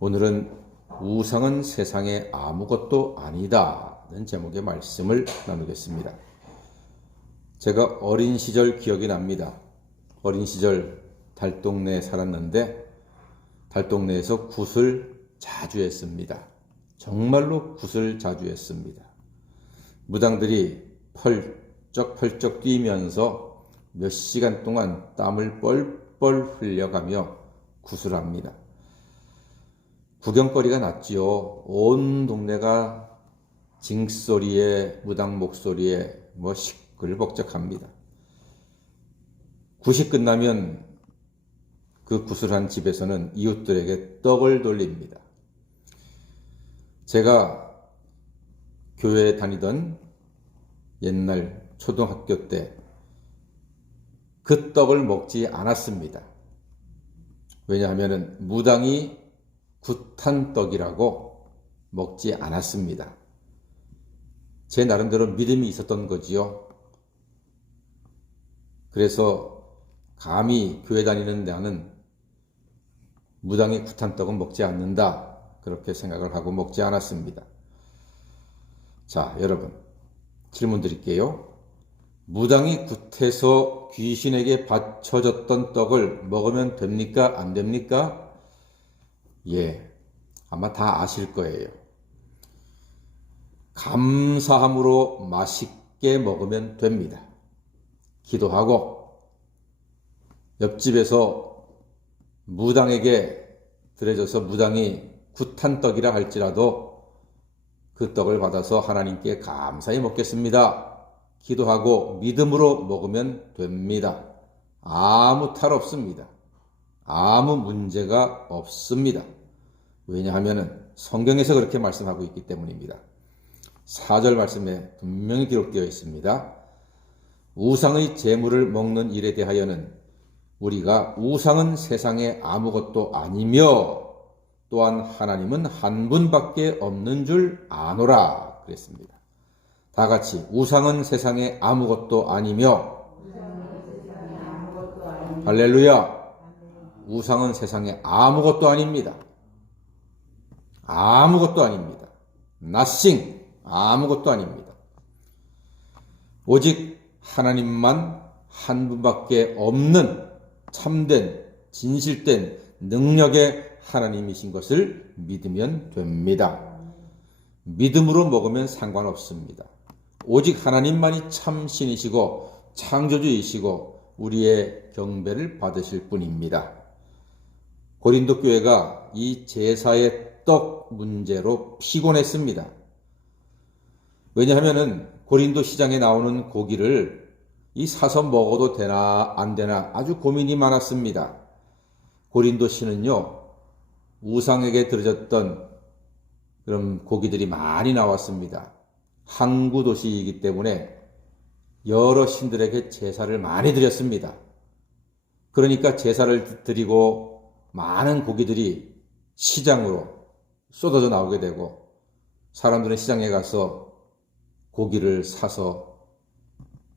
오늘은 우상은 세상에 아무것도 아니다는 제목의 말씀을 나누겠습니다. 제가 어린 시절 기억이 납니다. 어린 시절 달동네에 살았는데 달동네에서 굿을 자주 했습니다. 정말로 굿을 자주 했습니다. 무당들이 펄쩍펄쩍 뛰면서 몇 시간 동안 땀을 뻘뻘 흘려가며 굿을 합니다. 구경거리가 났지요. 온 동네가 징소리에 무당 목소리에 시끌벅적합니다. 굿이 끝나면 그 굿을 한 집에서는 이웃들에게 떡을 돌립니다. 제가 교회에 다니던 옛날 초등학교 때 그 떡을 먹지 않았습니다. 왜냐하면 무당이 굿한 떡이라고 먹지 않았습니다. 제 나름대로 믿음이 있었던 거지요. 그래서 감히 교회 다니는 나는 무당이 굿한 떡은 먹지 않는다. 그렇게 생각을 하고 먹지 않았습니다. 자, 여러분 질문 드릴게요. 무당이 굿해서 귀신에게 바쳐졌던 떡을 먹으면 됩니까? 안 됩니까? 예, 아마 다 아실 거예요. 감사함으로 맛있게 먹으면 됩니다. 기도하고 옆집에서 무당에게 드려져서 무당이 굿한 떡이라 할지라도 그 떡을 받아서 하나님께 감사히 먹겠습니다. 기도하고 믿음으로 먹으면 됩니다. 아무 탈 없습니다. 아무 문제가 없습니다. 왜냐하면 성경에서 그렇게 말씀하고 있기 때문입니다. 4절 말씀에 분명히 기록되어 있습니다. 우상의 제물을 먹는 일에 대하여는 우리가 우상은 세상에 아무것도 아니며 또한 하나님은 한 분밖에 없는 줄 아노라 그랬습니다. 다 같이 우상은 세상에 아무것도 아니며 할렐루야. 우상은 세상에 아무것도 아닙니다. 아무것도 아닙니다. nothing. 아무것도 아닙니다. 오직 하나님만 한 분밖에 없는 참된 진실된 능력의 하나님이신 것을 믿으면 됩니다. 믿음으로 먹으면 상관없습니다. 오직 하나님만이 참 신이시고 창조주이시고 우리의 경배를 받으실 분입니다. 고린도 교회가 이 제사의 떡 문제로 피곤했습니다. 왜냐하면 고린도 시장에 나오는 고기를 사서 먹어도 되나 안 되나 아주 고민이 많았습니다. 고린도 시는요, 우상에게 드려졌던 그런 고기들이 많이 나왔습니다. 항구 도시이기 때문에 여러 신들에게 제사를 많이 드렸습니다. 그러니까 제사를 드리고 많은 고기들이 시장으로 쏟아져 나오게 되고 사람들은 시장에 가서 고기를 사서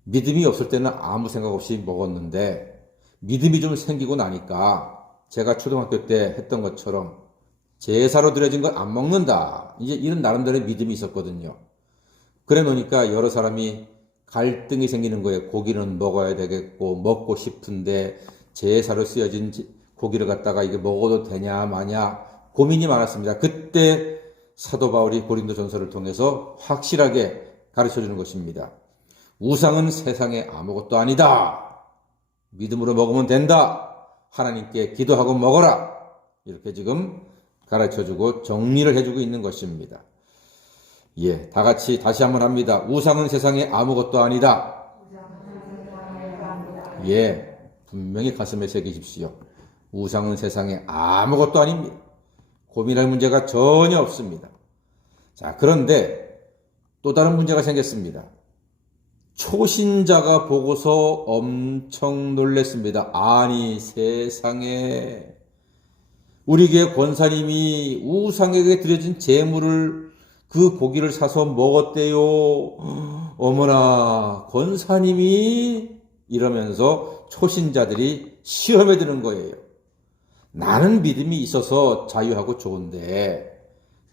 믿음이 없을 때는 아무 생각 없이 먹었는데 믿음이 좀 생기고 나니까 제가 초등학교 때 했던 것처럼 제사로 드려진 건 안 먹는다. 이제 이런 나름대로의 믿음이 있었거든요. 그래 놓으니까 여러 사람이 갈등이 생기는 거예요. 고기는 먹어야 되겠고 먹고 싶은데 제사로 쓰여진 고기를 갖다가 이게 먹어도 되냐 마냐 고민이 많았습니다. 그때 사도 바울이 고린도 전서를 통해서 확실하게 가르쳐주는 것입니다. 우상은 세상에 아무것도 아니다. 믿음으로 먹으면 된다. 하나님께 기도하고 먹어라. 이렇게 지금 가르쳐주고 정리를 해주고 있는 것입니다. 예, 다 같이 다시 한번 합니다. 우상은 세상에 아무것도 아니다. 예, 분명히 가슴에 새기십시오. 우상은 세상에 아무것도 아닙니다. 고민할 문제가 전혀 없습니다. 자, 그런데 또 다른 문제가 생겼습니다. 초신자가 보고서 엄청 놀랐습니다. 아니, 세상에 우리 교회 권사님이 우상에게 드려진 제물을 그 고기를 사서 먹었대요. 어머나, 권사님이 이러면서 초신자들이 시험에 드는 거예요. 나는 믿음이 있어서 자유하고 좋은데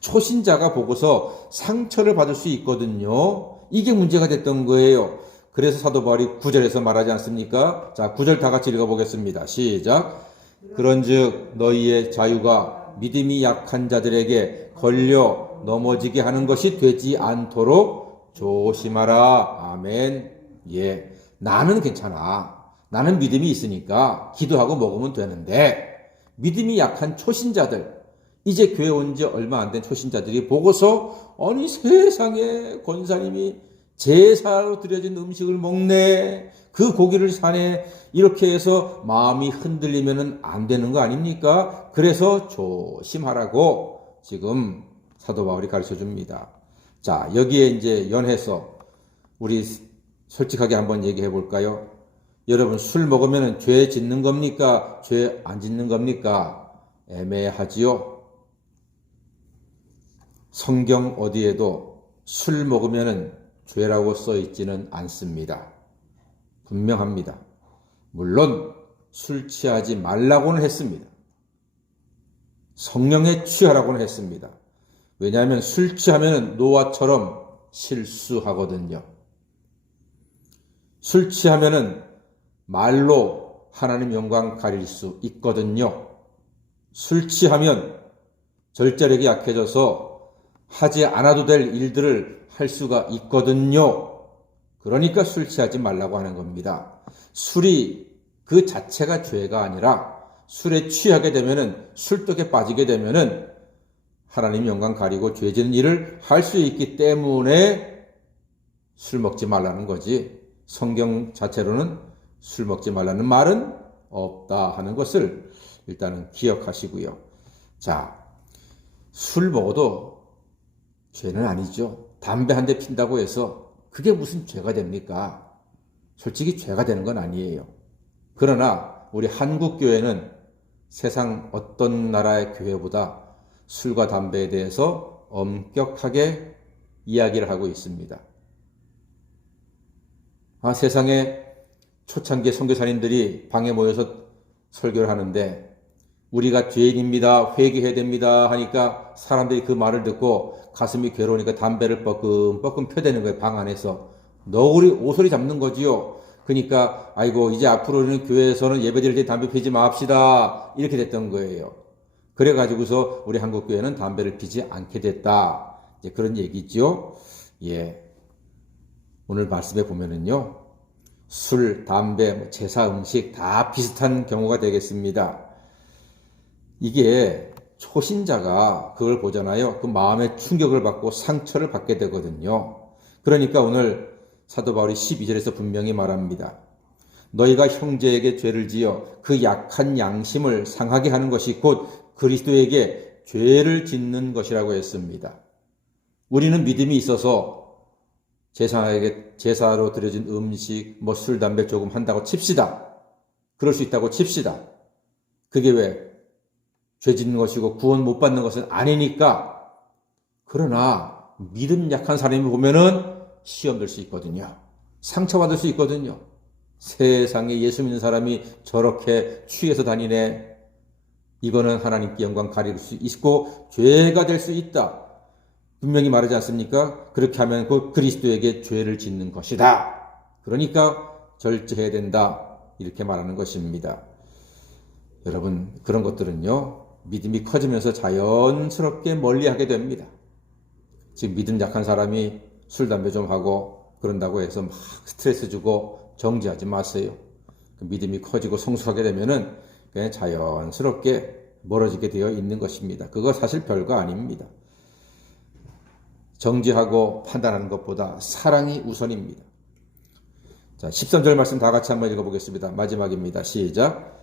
초신자가 보고서 상처를 받을 수 있거든요. 이게 문제가 됐던 거예요. 그래서 사도 바울이 9절에서 말하지 않습니까? 자, 9절 다 같이 읽어보겠습니다. 시작. 그런즉 너희의 자유가 믿음이 약한 자들에게 걸려 넘어지게 하는 것이 되지 않도록 조심하라. 아멘. 예, 나는 괜찮아. 나는 믿음이 있으니까 기도하고 먹으면 되는데 믿음이 약한 초신자들, 이제 교회 온 지 얼마 안 된 초신자들이 보고서 아니 세상에 권사님이 제사로 드려진 음식을 먹네, 그 고기를 사네, 이렇게 해서 마음이 흔들리면 안 되는 거 아닙니까? 그래서 조심하라고 지금 사도 바울이 가르쳐 줍니다. 자, 여기에 이제 연해서 우리 솔직하게 한번 얘기해 볼까요? 여러분, 술 먹으면 죄 짓는 겁니까? 죄 안 짓는 겁니까? 애매하지요? 성경 어디에도 술 먹으면 죄라고 써 있지는 않습니다. 분명합니다. 물론 술 취하지 말라고는 했습니다. 성령에 취하라고는 했습니다. 왜냐하면 술 취하면 노아처럼 실수하거든요. 술 취하면 말로 하나님 영광 가릴 수 있거든요. 술 취하면 절제력이 약해져서 하지 않아도 될 일들을 할 수가 있거든요. 그러니까 술 취하지 말라고 하는 겁니다. 술이 그 자체가 죄가 아니라 술에 취하게 되면은, 술독에 빠지게 되면은 하나님 영광 가리고 죄지는 일을 할 수 있기 때문에 술 먹지 말라는 거지, 성경 자체로는 술 먹지 말라는 말은 없다 하는 것을 일단은 기억하시고요. 자, 술 먹어도 죄는 아니죠. 담배 한 대 핀다고 해서 그게 무슨 죄가 됩니까? 솔직히 죄가 되는 건 아니에요. 그러나 우리 한국 교회는 세상 어떤 나라의 교회보다 술과 담배에 대해서 엄격하게 이야기를 하고 있습니다. 세상에 초창기 선교사님들이 방에 모여서 설교를 하는데 우리가 죄인입니다, 회개해야 됩니다 하니까 사람들이 그 말을 듣고 가슴이 괴로우니까 담배를 뻐끔뻐끔 펴대는 거예요. 방 안에서 너구리 오소리 잡는 거지요. 그러니까 아이고 이제 앞으로 우리는 교회에서는 예배드릴 때 담배 피지 맙시다, 이렇게 됐던 거예요. 그래가지고서 우리 한국 교회는 담배를 피지 않게 됐다, 이제 그런 얘기죠. 예, 오늘 말씀에 보면은요, 술, 담배, 제사, 음식 다 비슷한 경우가 되겠습니다. 이게 초신자가 그걸 보잖아요. 그 마음의 충격을 받고 상처를 받게 되거든요. 그러니까 오늘 사도 바울이 12절에서 분명히 말합니다. 너희가 형제에게 죄를 지어 그 약한 양심을 상하게 하는 것이 곧 그리스도에게 죄를 짓는 것이라고 했습니다. 우리는 믿음이 있어서 제사로 드려진 음식, 술, 담배 조금 한다고 칩시다. 그럴 수 있다고 칩시다. 그게 왜 죄 짓는 것이고 구원 못 받는 것은 아니니까. 그러나 믿음 약한 사람이 보면은 시험 될 수 있거든요. 상처받을 수 있거든요. 세상에 예수 믿는 사람이 저렇게 취해서 다니네, 이거는 하나님께 영광 가릴 수 있고 죄가 될 수 있다, 분명히 말하지 않습니까? 그렇게 하면 그 그리스도에게 죄를 짓는 것이다. 그러니까 절제해야 된다, 이렇게 말하는 것입니다. 여러분, 그런 것들은요, 믿음이 커지면서 자연스럽게 멀리하게 됩니다. 지금 믿음 약한 사람이 술, 담배 좀 하고 그런다고 해서 막 스트레스 주고 정지하지 마세요. 믿음이 커지고 성숙하게 되면은 그냥 자연스럽게 멀어지게 되어 있는 것입니다. 그거 사실 별거 아닙니다. 정지하고 판단하는 것보다 사랑이 우선입니다. 자, 13절 말씀 다 같이 한번 읽어보겠습니다. 마지막입니다. 시작.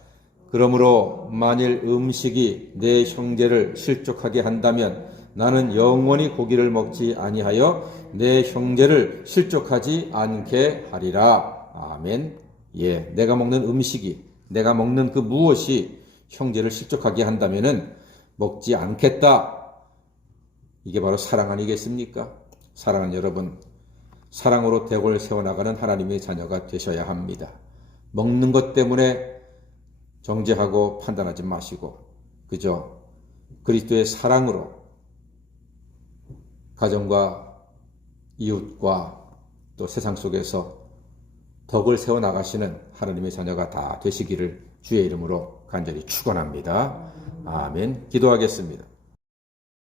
그러므로 만일 음식이 내 형제를 실족하게 한다면 나는 영원히 고기를 먹지 아니하여 내 형제를 실족하지 않게 하리라. 아멘. 예, 내가 먹는 음식이, 내가 먹는 그 무엇이 형제를 실족하게 한다면은 먹지 않겠다. 이게 바로 사랑 아니겠습니까? 사랑하는 여러분, 사랑으로 대골 세워나가는 하나님의 자녀가 되셔야 합니다. 먹는 것 때문에 정죄하고 판단하지 마시고 그저 그리스도의 사랑으로 가정과 이웃과 또 세상 속에서 덕을 세워 나가시는 하나님의 자녀가 다 되시기를 주의 이름으로 간절히 축원합니다. 아멘. 기도하겠습니다.